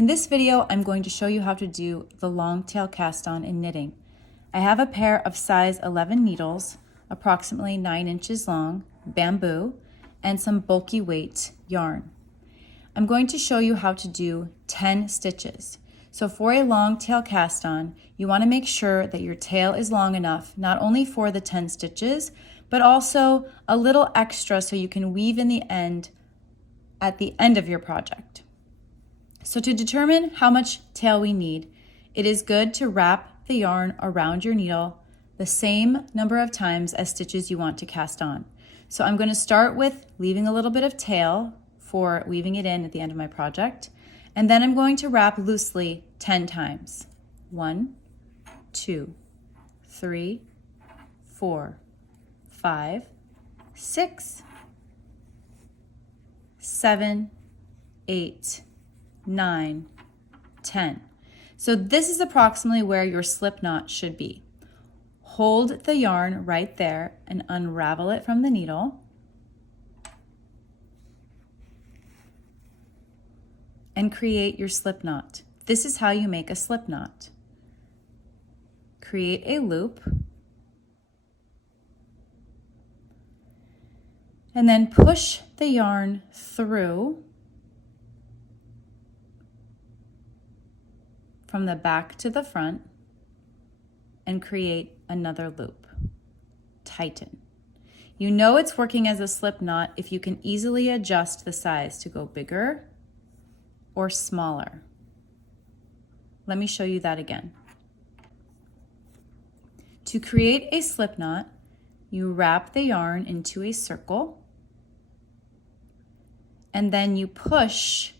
In this video, I'm going to show you how to do the long tail cast on in knitting. I have a pair of size 11 needles, approximately 9 inches long, bamboo, and some bulky weight yarn. I'm going to show you how to do 10 stitches. So for a long tail cast on, you want to make sure that your tail is long enough, not only for the 10 stitches, but also a little extra so you can weave in the end at the end of your project. So to determine how much tail we need, it is good to wrap the yarn around your needle the same number of times as stitches you want to cast on. So I'm going to start with leaving a little bit of tail for weaving it in at the end of my project, and then I'm going to wrap loosely 10 times. 1, 2, 3, 4, 5, 6, 7, 8, 9, 10. So this is approximately where your slip knot should be. Hold the yarn right there and unravel it from the needle. And create your slip knot. This is how you make a slip knot. Create a loop. And then push the yarn through from the back to the front and create another loop. Tighten. You know it's working as a slip knot if you can easily adjust the size to go bigger or smaller. Let me show you that again. To create a slip knot, you wrap the yarn into a circle and then you push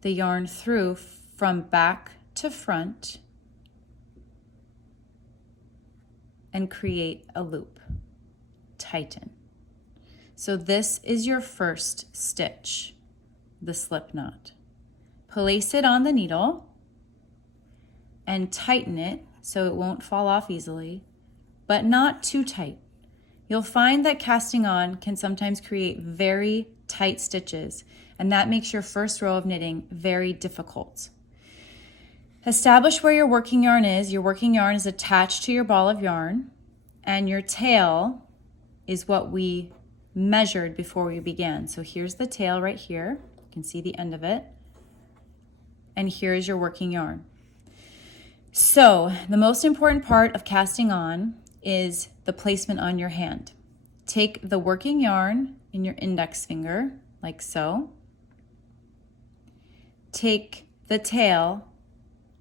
the yarn through from back to front and create a loop. Tighten. So this is your first stitch, the slip knot. Place it on the needle and tighten it so it won't fall off easily, but not too tight. You'll find that casting on can sometimes create very tight stitches, and that makes your first row of knitting very difficult. Establish where your working yarn is. Your working yarn is attached to your ball of yarn, and your tail is what we measured before we began. So here's the tail right here. You can see the end of it. And here is your working yarn. So the most important part of casting on is the placement on your hand. Take the working yarn in your index finger, like so. Take the tail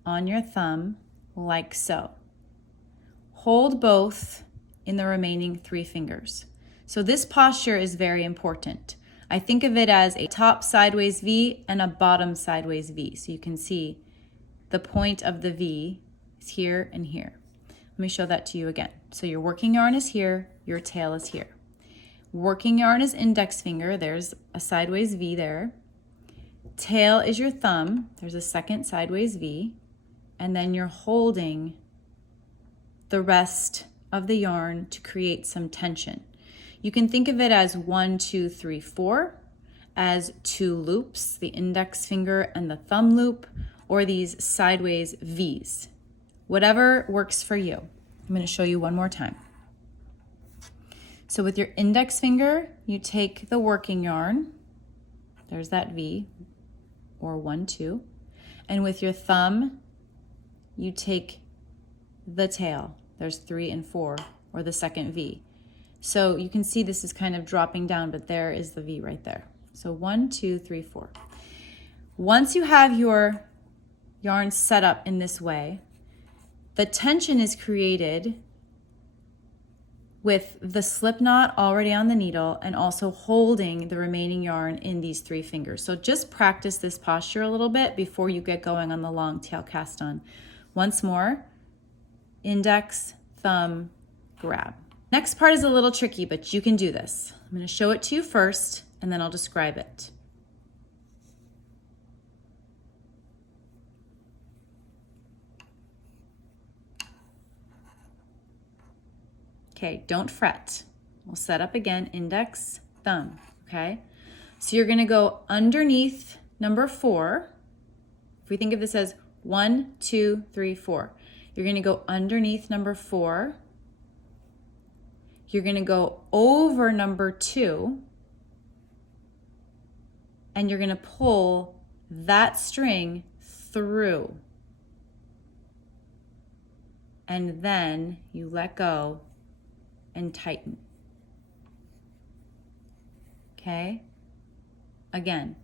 on your thumb, like so. Hold both in the remaining 3 fingers. So this posture is very important. I think of it as a top sideways V and a bottom sideways V. So you can see the point of the V is here and here. Let me show that to you again. So your working yarn is here, your tail is here. Working yarn is index finger, there's a sideways V there. Tail is your thumb, there's a second sideways V. And then you're holding the rest of the yarn to create some tension. You can think of it as 1, 2, 3, 4, as 2 loops, the index finger and the thumb loop, or these sideways V's. Whatever works for you. I'm going to show you one more time. So with your index finger, you take the working yarn, there's that V, or 1, 2, and with your thumb, you take the tail. There's 3 and 4, or the second V. So you can see this is kind of dropping down, but there is the V right there. So 1, 2, 3, 4. Once you have your yarn set up in this way, the tension is created with the slip knot already on the needle and also holding the remaining yarn in these 3 fingers. So just practice this posture a little bit before you get going on the long tail cast on. Once more, index, thumb, grab. Next part is a little tricky, but you can do this. I'm going to show it to you first, and then I'll describe it. Okay, don't fret. We'll set up again, index, thumb, okay? So you're gonna go underneath number 4, If we think of this as 1, 2, 3, 4, you're going to go underneath number 4. You're going to go over number 2. And you're going to pull that string through. And then you let go and tighten. Okay? Again,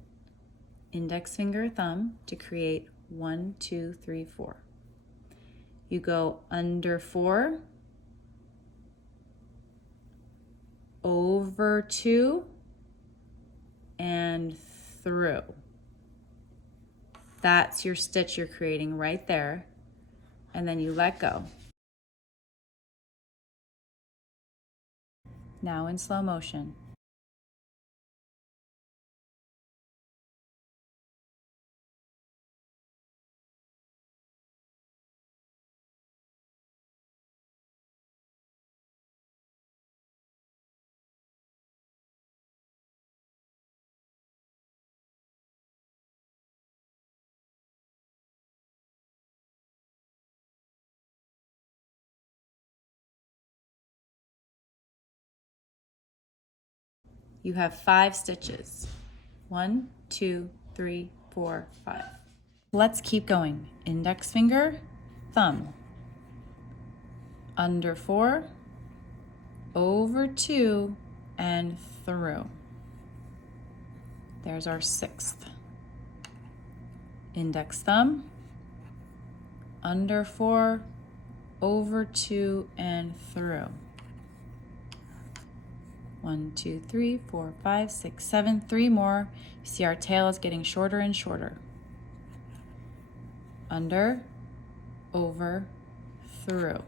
index finger, thumb to create 1, 2, 3, 4. You go under 4, over 2, and through. That's your stitch you're creating right there. And then you let go. Now in slow motion. You have 5 stitches. 1, 2, 3, 4, 5. Let's keep going. Index finger, thumb. Under 4, over 2, and through. There's our 6th. Index thumb, under 4, over 2, and through. 1, 2, 3, 4, 5, 6, 7, 3 more. You see our tail is getting shorter and shorter. Under, over, through.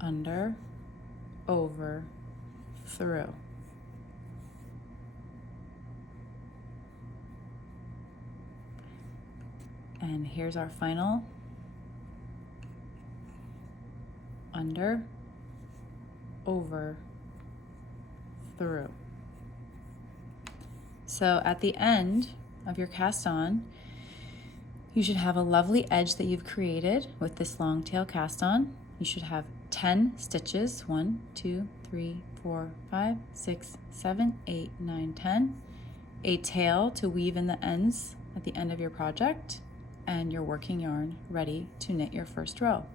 Under, over, through. And here's our final. Under, over, through. So at the end of your cast on, you should have a lovely edge that you've created with this long tail cast on. You should have 10 stitches, 1, 2, 3, 4, 5, 6, 7, 8, 9, 10. A tail to weave in the ends at the end of your project, and your working yarn ready to knit your first row.